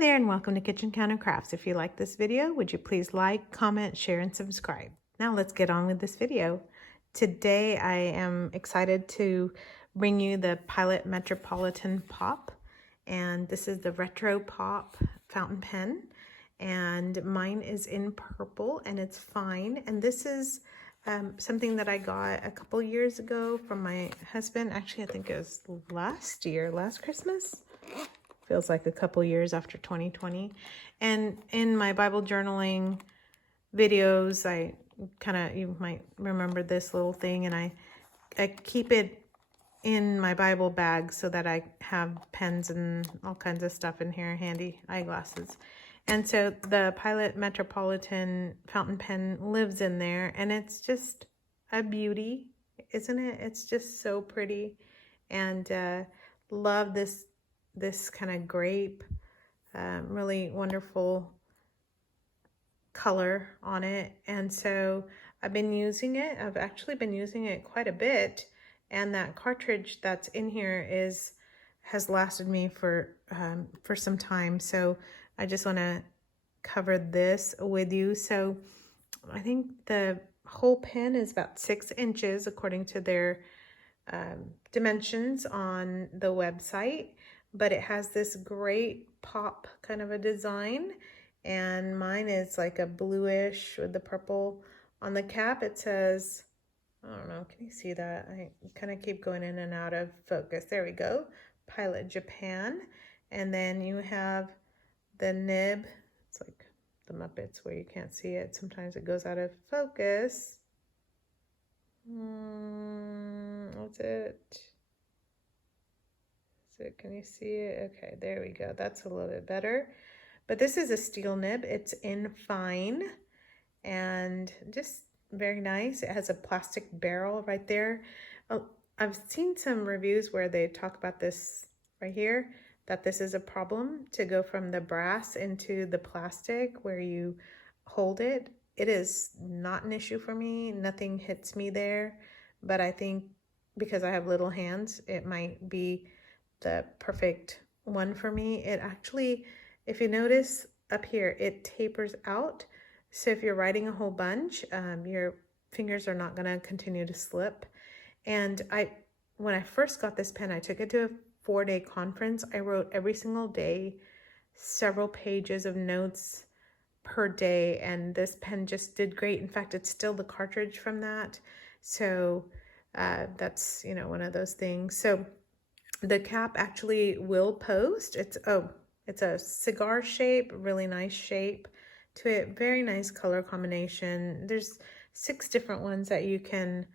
there and welcome to Kitchen Counter Crafts. If you like this video, would you please like, comment, share, and subscribe. Now let's get on with this video. Today I am excited to bring you the Pilot Metropolitan Pop, and this is the Retro Pop fountain pen, and mine is in purple and it's fine. And this is something that I got a couple years ago from my husband. Actually, I think it was last Christmas. Feels like a couple years after 2020. And in my Bible journaling videos, you might remember this little thing, and I keep it in my Bible bag so that I have pens and all kinds of stuff in here, handy eyeglasses. And so the Pilot Metropolitan Fountain Pen lives in there, and it's just a beauty, isn't it? It's just so pretty, and love this kind of grape, really wonderful color on it. And so I've been using it. I've actually been using it quite a bit, and that cartridge that's in here has lasted me for some time. So I just want to cover this with you. So I think the whole pen is about 6 inches according to their dimensions on the website, but it has this great pop kind of a design, and mine is like a bluish with the purple on the cap. It says, I don't know, can you see that? I kind of keep going in and out of focus. There we go. Pilot Japan. And then you have the nib. It's like the Muppets where you can't see it. Sometimes it goes out of focus. What's it? Can you see it? Okay, there we go. That's a little bit better. But this is a steel nib. It's in fine and just very nice. It has a plastic barrel right there. I've seen some reviews where they talk about this right here, that this is a problem to go from the brass into the plastic where you hold it. It is not an issue for me. Nothing hits me there. But I think because I have little hands, it might be the perfect one for me. It actually, if you notice up here, it tapers out. So if you're writing a whole bunch, your fingers are not going to continue to slip. And when I first got this pen, I took it to a 4-day conference. I wrote every single day, several pages of notes per day, and this pen just did great. In fact, it's still the cartridge from that. So that's, one of those things. So the cap actually will post. It's a cigar shape, really nice shape to it. Very nice color combination. There's 6 different ones that you can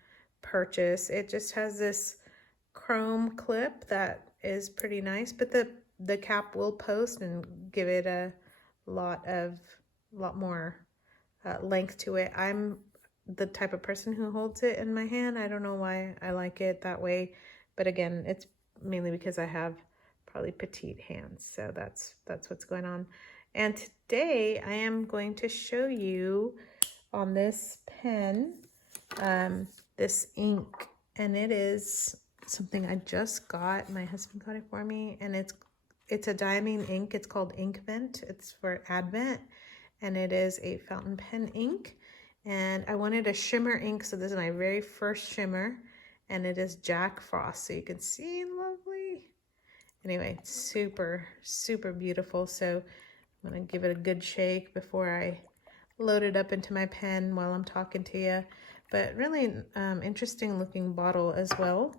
purchase. It just has this chrome clip that is pretty nice, but the cap will post and give it a lot more length to it. I'm the type of person who holds it in my hand. I don't know why I like it that way, but again, it's mainly because I have probably petite hands. So that's what's going on. And today I am going to show you on this pen this ink, and it is something I just got. My husband got it for me, and it's a Diamine ink. It's called Inkvent. It's for Advent, and it is a fountain pen ink. And I wanted a shimmer ink, so this is my very first shimmer, and it is Jack Frost, so you can see, lovely. Anyway, super, super beautiful. So I'm gonna give it a good shake before I load it up into my pen while I'm talking to you. But really interesting looking bottle as well.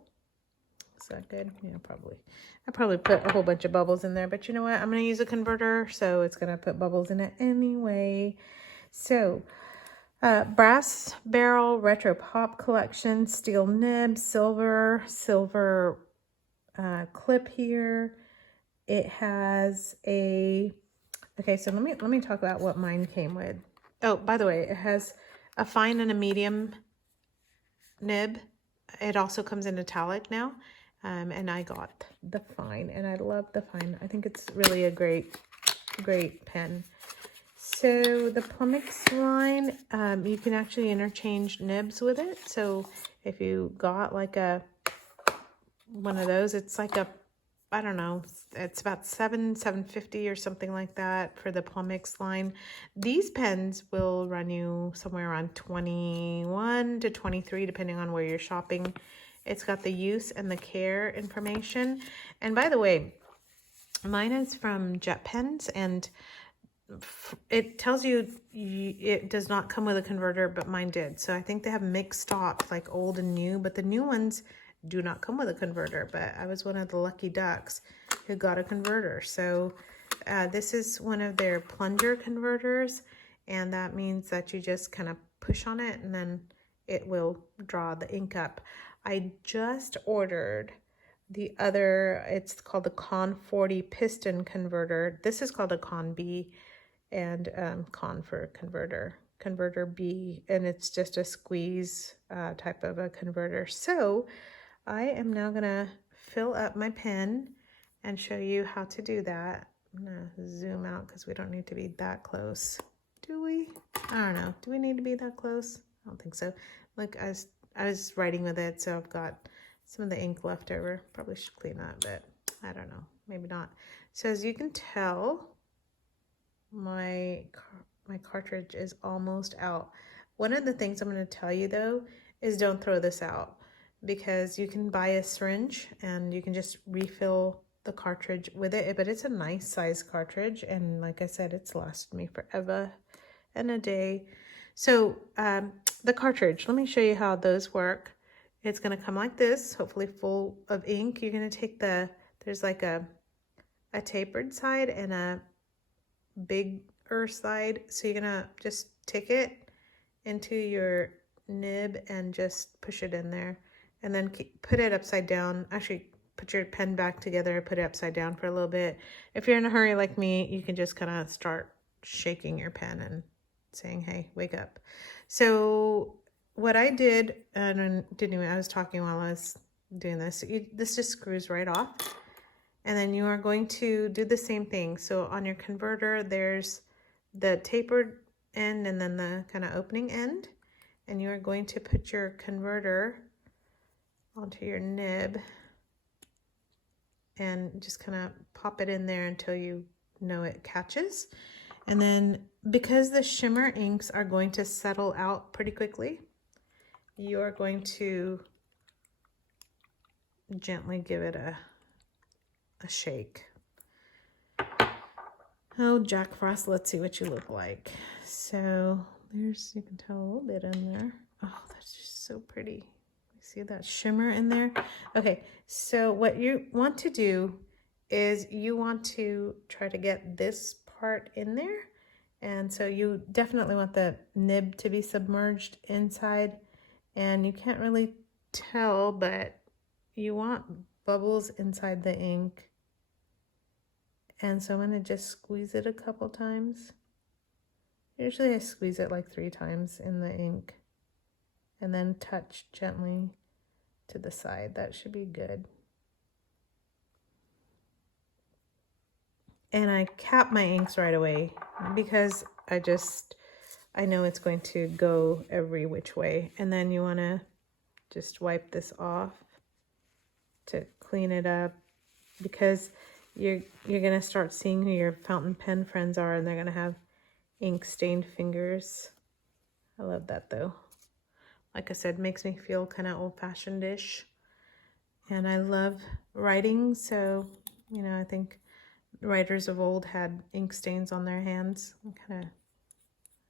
Is that good? Yeah, probably. I probably put a whole bunch of bubbles in there, but you know what? I'm gonna use a converter, so it's gonna put bubbles in it anyway. So brass barrel, retro pop collection, steel nib, silver clip here. It has okay, so let me talk about what mine came with. Oh, by the way, it has a fine and a medium nib. It also comes in Italic now, and I got the fine, and I love the fine. I think it's really a great pen. So the Plumix line, you can actually interchange nibs with it. So if you got like one of those, it's like a I don't know, it's about $750 or something like that for the Plumix line. These pens will run you somewhere around 21 to 23 depending on where you're shopping. It's got the use and the care information. And by the way, mine is from Jet Pens, and it tells you it does not come with a converter, but mine did. So I think they have mixed stock, like old and new, but the new ones do not come with a converter. But I was one of the lucky ducks who got a converter. So this is one of their plunger converters, and that means that you just kind of push on it and then it will draw the ink up. I just ordered the other, it's called the CON-40 Piston converter. This is called a CON-B, and con for converter B, and it's just a squeeze type of a converter. So I am now gonna fill up my pen and show you how to do that. I'm gonna zoom out because we don't need to be that close, do we? I don't know, do we need to be that close? I don't think so. Look, I was writing with it, so I've got some of the ink left over. Probably should clean that, but I don't know, maybe not. So as you can tell, my cartridge is almost out. One of the things I'm going to tell you though is don't throw this out, because you can buy a syringe and you can just refill the cartridge with it, but it's a nice size cartridge, and like I said, it's lasted me forever and a day. So the cartridge, let me show you how those work. It's going to come like this, hopefully full of ink. You're going to take there's like a tapered side and a bigger side, so you're gonna just take it into your nib and just push it in there, and then put it upside down. Actually, put your pen back together, put it upside down for a little bit. If you're in a hurry like me, you can just kind of start shaking your pen and saying, hey, wake up. So what I did, and I was talking while I was doing this, this just screws right off. And then you are going to do the same thing. So on your converter, there's the tapered end and then the kind of opening end. And you are going to put your converter onto your nib and just kind of pop it in there until you know it catches. And then because the shimmer inks are going to settle out pretty quickly, you are going to gently give it a shake. Oh, Jack Frost, let's see what you look like. So there's, you can tell a little bit in there. Oh, that's just so pretty. You see that shimmer in there? Okay, so what you want to do is you want to try to get this part in there. And so you definitely want the nib to be submerged inside, and you can't really tell, but you want bubbles inside the ink. And so I'm going to just squeeze it a couple times. Usually I squeeze it like 3 times in the ink, and then touch gently to the side. That should be good. And I cap my inks right away because I know it's going to go every which way. And then you want to just wipe this off to clean it up, because you're going to start seeing who your fountain pen friends are, and they're going to have ink stained fingers. I love that though. Like I said, makes me feel kind of old-fashioned-ish. And I love writing, so, you know, I think writers of old had ink stains on their hands. I'm kind of,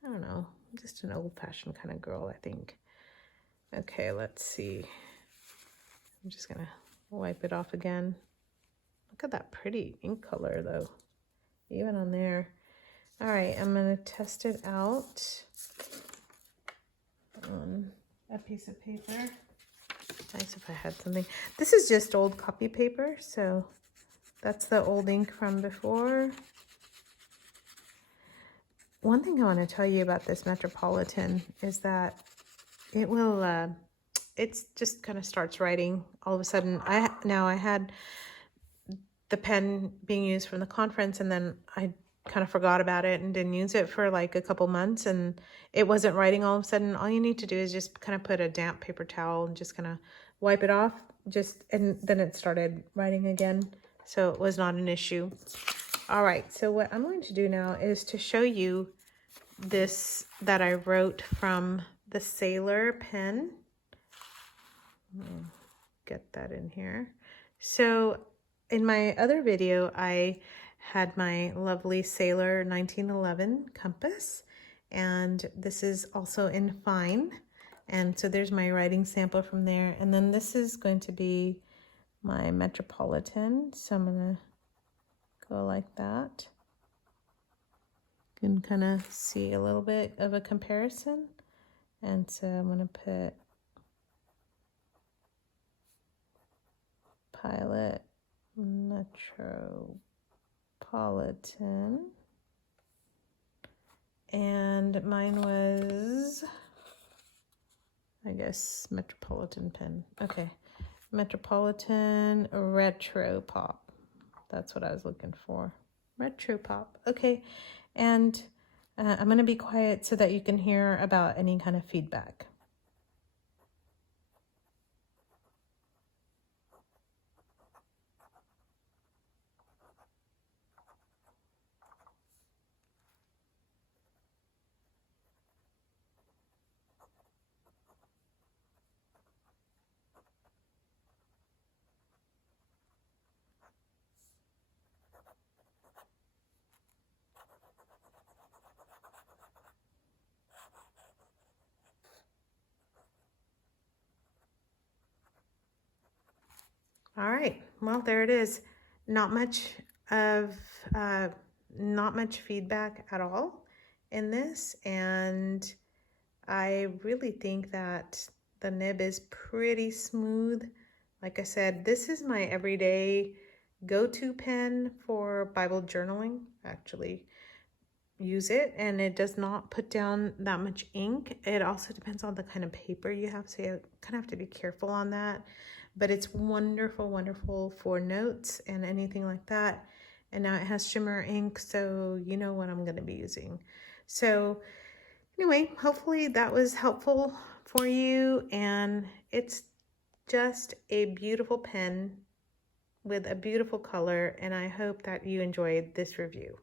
I don't know, I'm just an old-fashioned kind of girl, I think. Okay, let's see. I'm just going to wipe it off again. Look at that pretty ink color though, even on there. All right, I'm gonna test it out on a piece of paper. Nice if I had something. This is just old copy paper, so that's the old ink from before. One thing I want to tell you about this Metropolitan is that it will, it's just kind of starts writing all of a sudden. I had the pen being used from the conference, and then I kind of forgot about it and didn't use it for like a couple months, and it wasn't writing all of a sudden. All you need to do is just kind of put a damp paper towel and just kind of wipe it off, and then it started writing again. so it was not an issue. All right, so what I'm going to do now is to show you this that I wrote from the Sailor pen. Get that in here. So in my other video, I had my lovely Sailor 1911 compass, and this is also in fine. And so there's my writing sample from there. And then this is going to be my Metropolitan. So I'm gonna go like that. You can kind of see a little bit of a comparison. And so I'm gonna put Pilot Metropolitan, and mine was, I guess, Metropolitan pen. Okay, Metropolitan Retro Pop. That's what I was looking for. Retro Pop. Okay, and I'm going to be quiet so that you can hear about any kind of feedback. All right, well, there it is. Not much feedback at all in this, and I really think that the nib is pretty smooth. Like I said, this is my everyday go-to pen for Bible journaling. Actually use it, and it does not put down that much ink. It also depends on the kind of paper you have, so you kind of have to be careful on that. But it's wonderful, wonderful for notes and anything like that. And now it has shimmer ink, so you know what I'm going to be using. So anyway, hopefully that was helpful for you. And it's just a beautiful pen with a beautiful color. And I hope that you enjoyed this review.